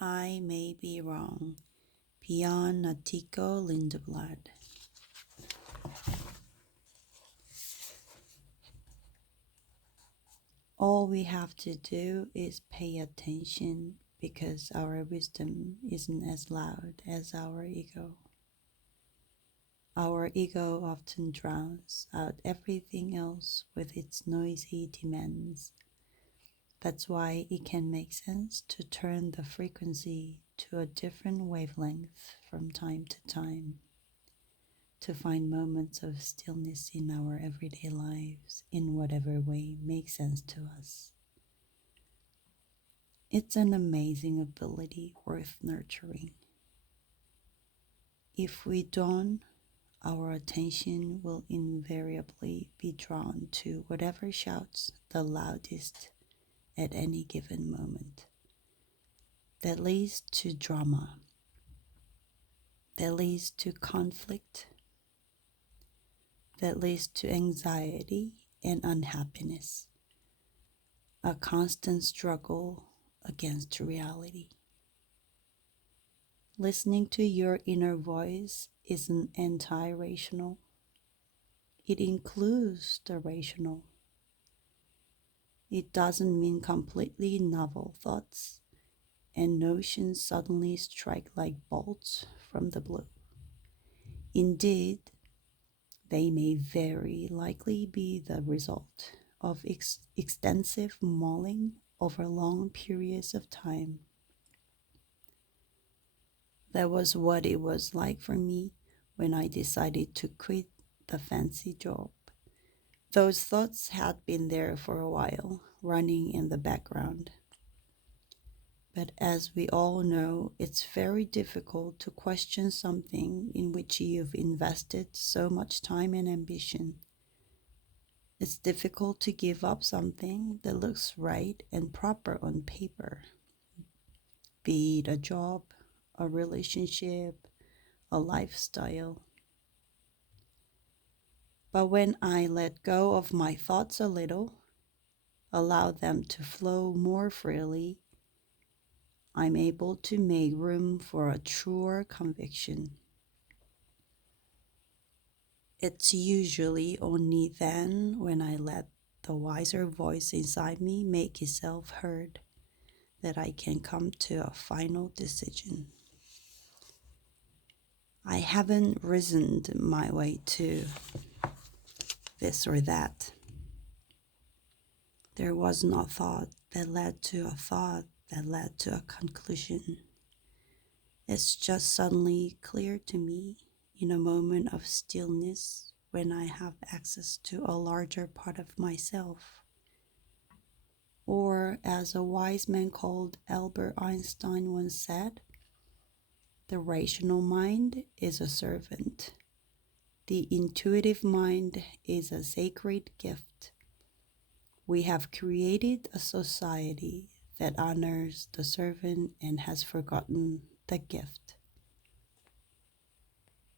I May Be Wrong, beyond Natiko Lindeblad. All we have to do is pay attention because our wisdom isn't as loud as our ego. Our ego often drowns out everything else with its noisy demands. That's why it can make sense to turn the frequency to a different wavelength from time to time, to find moments of stillness in our everyday lives in whatever way makes sense to us. It's an amazing ability worth nurturing. If we don't, our attention will invariably be drawn to whatever shouts the loudest at any given moment. That leads to drama, that leads to conflict, that leads to anxiety and unhappiness, a constant struggle against reality. Listening to your inner voice isn't anti-rational. It includes the rational. It doesn't mean completely novel thoughts and notions suddenly strike like bolts from the blue. Indeed, they may very likely be the result of extensive mulling over long periods of time. That was what it was like for me when I decided to quit the fancy job. Those thoughts had been there for a while, running in the background. But as we all know, it's very difficult to question something in which you've invested so much time and ambition. It's difficult to give up something that looks right and proper on paper, be it a job, a relationship, a lifestyle. But when I let go of my thoughts a little, allow them to flow more freely, I'm able to make room for a truer conviction. It's usually only then, when I let the wiser voice inside me make itself heard, that I can come to a final decision. I haven't reasoned my way to this or that. There was no thought that led to a thought that led to a conclusion. It's just suddenly clear to me in a moment of stillness when I have access to a larger part of myself. Or, as a wise man called Albert Einstein once said, the rational mind is a servant. The intuitive mind is a sacred gift. We have created a society that honors the servant and has forgotten the gift.